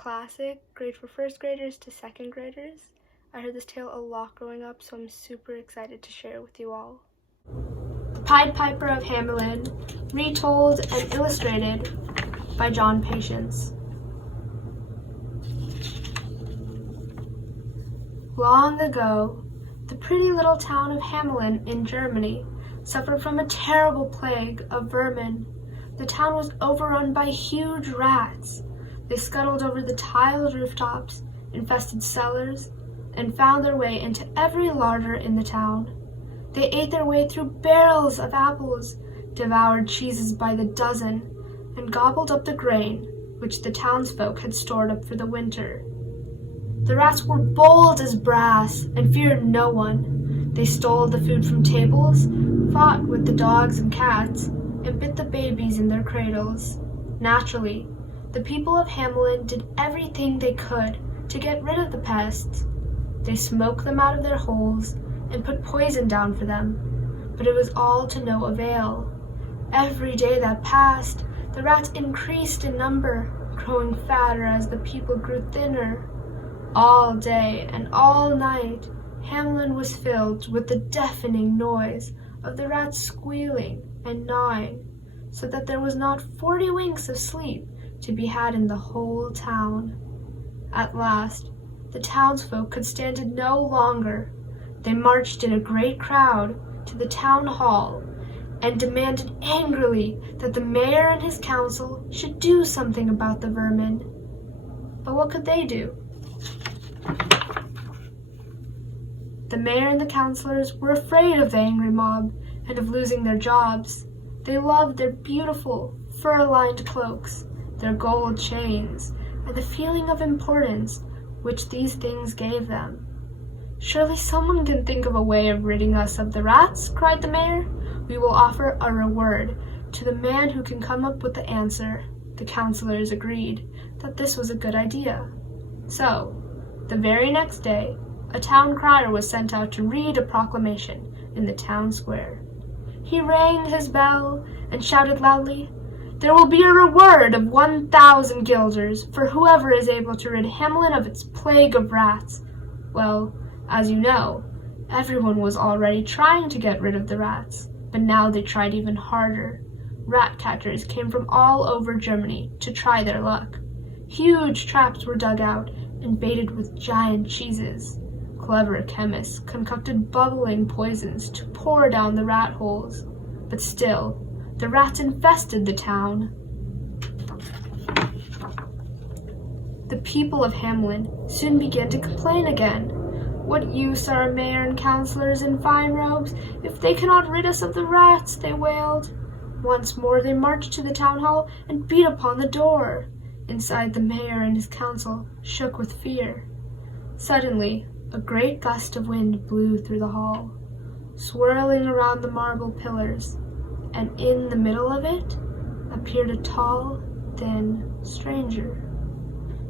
classic, great for first graders to second graders. I heard this tale a lot growing up, so I'm super excited to share it with you all. The Pied Piper of Hamelin, retold and illustrated by John Patience. Long ago, the pretty little town of Hamelin in Germany suffered from a terrible plague of vermin. The town was overrun by huge rats. They scuttled over the tiled rooftops, infested cellars, and found their way into every larder in the town. They ate their way through barrels of apples, devoured cheeses by the dozen, and gobbled up the grain which the townsfolk had stored up for the winter. The rats were bold as brass and feared no one. They stole the food from tables, fought with the dogs and cats, and bit the babies in their cradles. Naturally, the people of Hamelin did everything they could to get rid of the pests. They smoked them out of their holes and put poison down for them, but it was all to no avail. Every day that passed, the rats increased in number, growing fatter as the people grew thinner. All day and all night, Hamelin was filled with the deafening noise of the rats squealing and gnawing, so that there was not 40 winks of sleep to be had in the whole town. At last, the townsfolk could stand it no longer. They marched in a great crowd to the town hall and demanded angrily that the mayor and his council should do something about the vermin. But what could they do? The mayor and the councilors were afraid of the angry mob and of losing their jobs. They loved their beautiful, fur-lined cloaks, their gold chains, and the feeling of importance which these things gave them. "Surely someone can think of a way of ridding us of the rats," cried the mayor. "We will offer a reward to the man who can come up with the answer." The councilors agreed that this was a good idea. So, the very next day, a town crier was sent out to read a proclamation in the town square. He rang his bell and shouted loudly, "There will be a reward of 1,000 guilders for whoever is able to rid Hamelin of its plague of rats." Well, as you know, everyone was already trying to get rid of the rats, but now they tried even harder. Rat catchers came from all over Germany to try their luck. Huge traps were dug out and baited with giant cheeses. Clever chemists concocted bubbling poisons to pour down the rat holes, but still, the rats infested the town. The people of Hamelin soon began to complain again. "What use are our mayor and councilors in fine robes if they cannot rid us of the rats?" they wailed. Once more they marched to the town hall and beat upon the door. Inside, the mayor and his council shook with fear. Suddenly, a great gust of wind blew through the hall, swirling around the marble pillars, and in the middle of it appeared a tall, thin stranger.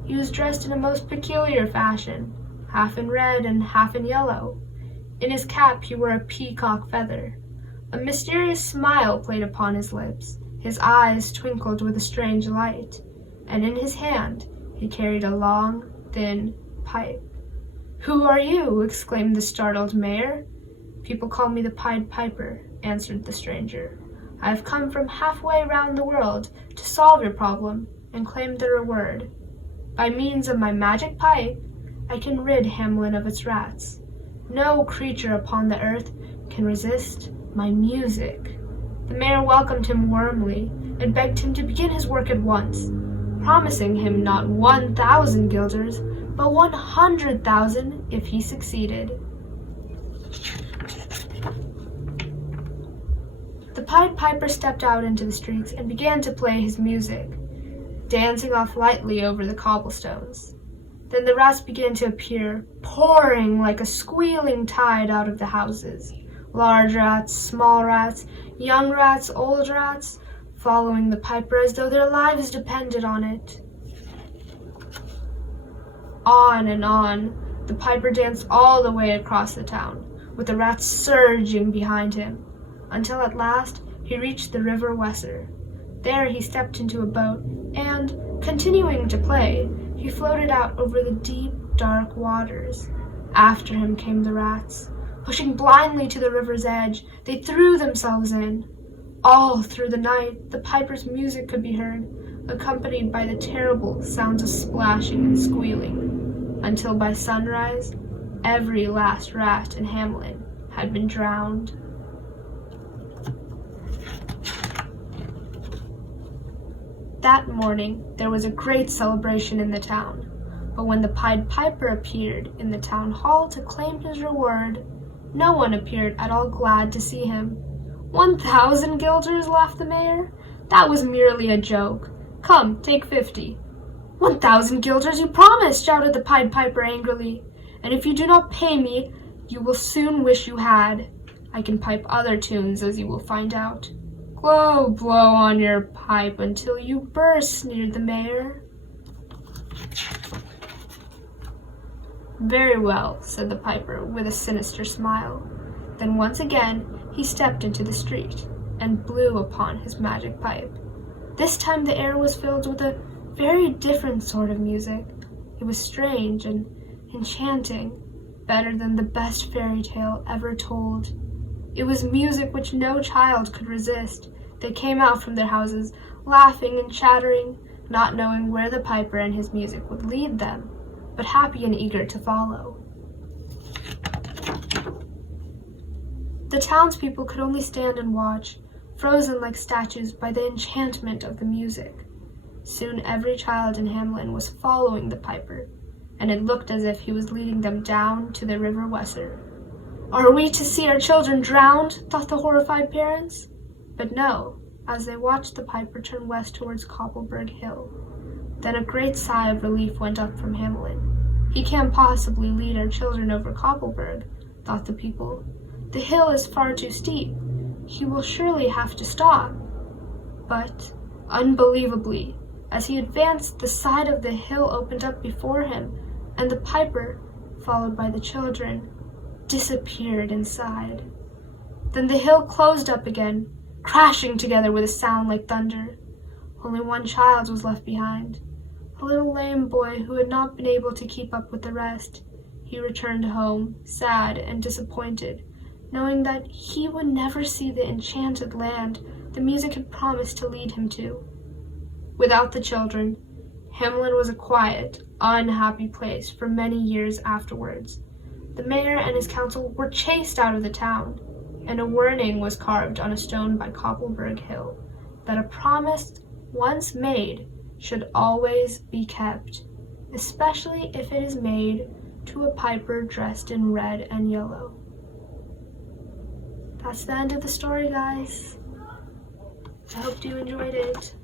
He was dressed in a most peculiar fashion, half in red and half in yellow. In his cap he wore a peacock feather. A mysterious smile played upon his lips. His eyes twinkled with a strange light, and in his hand he carried a long, thin pipe. "Who are you?" exclaimed the startled mayor. "People call me the Pied Piper," answered the stranger. "I have come from halfway round the world to solve your problem and claim the reward. By means of my magic pipe, I can rid Hamelin of its rats. No creature upon the earth can resist my music." The mayor welcomed him warmly and begged him to begin his work at once, promising him not 1,000 guilders, but 100,000 if he succeeded. The Pied Piper stepped out into the streets and began to play his music, dancing off lightly over the cobblestones. Then the rats began to appear, pouring like a squealing tide out of the houses. Large rats, small rats, young rats, old rats, following the piper as though their lives depended on it. On and on, the piper danced all the way across the town, with the rats surging behind him, until at last he reached the river Weser. There he stepped into a boat and, continuing to play, He floated out over the deep, dark waters. After him came the rats. Pushing blindly to the river's edge, they threw themselves in. All through the night, the piper's music could be heard, accompanied by the terrible sounds of splashing and squealing, until by sunrise, every last rat in Hamelin had been drowned. That morning, there was a great celebration in the town, but when the Pied Piper appeared in the town hall to claim his reward, no one appeared at all glad to see him. 1,000 guilders, laughed the mayor. That was merely a joke. Come, take 50. 1,000 guilders, you promised, shouted the Pied Piper angrily. And if you do not pay me, you will soon wish you had. I can pipe other tunes, as you will find out. Blow on your pipe until you burst, sneered the mayor. Very well, said the piper with a sinister smile. Then once again he stepped into the street and blew upon his magic pipe. This time the air was filled with a very different sort of music. It was strange and enchanting, better than the best fairy tale ever told. It was music which no child could resist. They came out from their houses, laughing and chattering, not knowing where the piper and his music would lead them, but happy and eager to follow. The townspeople could only stand and watch, frozen like statues by the enchantment of the music. Soon every child in Hamelin was following the piper, and it looked as if he was leading them down to the river Weser. Are we to see our children drowned? Thought the horrified parents. But no, as they watched the piper turn west towards Koppelberg Hill. Then a great sigh of relief went up from Hamelin. He can't possibly lead our children over Koppelberg, thought the people. The hill is far too steep. He will surely have to stop. But, unbelievably, as he advanced, the side of the hill opened up before him, and the piper, followed by the children, disappeared inside. Then the hill closed up again, crashing together with a sound like thunder. Only one child was left behind, a little lame boy who had not been able to keep up with the rest. He returned home, sad and disappointed, knowing that he would never see the enchanted land the music had promised to lead him to. Without the children, Hamelin was a quiet, unhappy place for many years afterwards. The mayor and his council were chased out of the town, and a warning was carved on a stone by Koppelberg Hill that a promise once made should always be kept, especially if it is made to a piper dressed in red and yellow. That's the end of the story, guys. I hope you enjoyed it.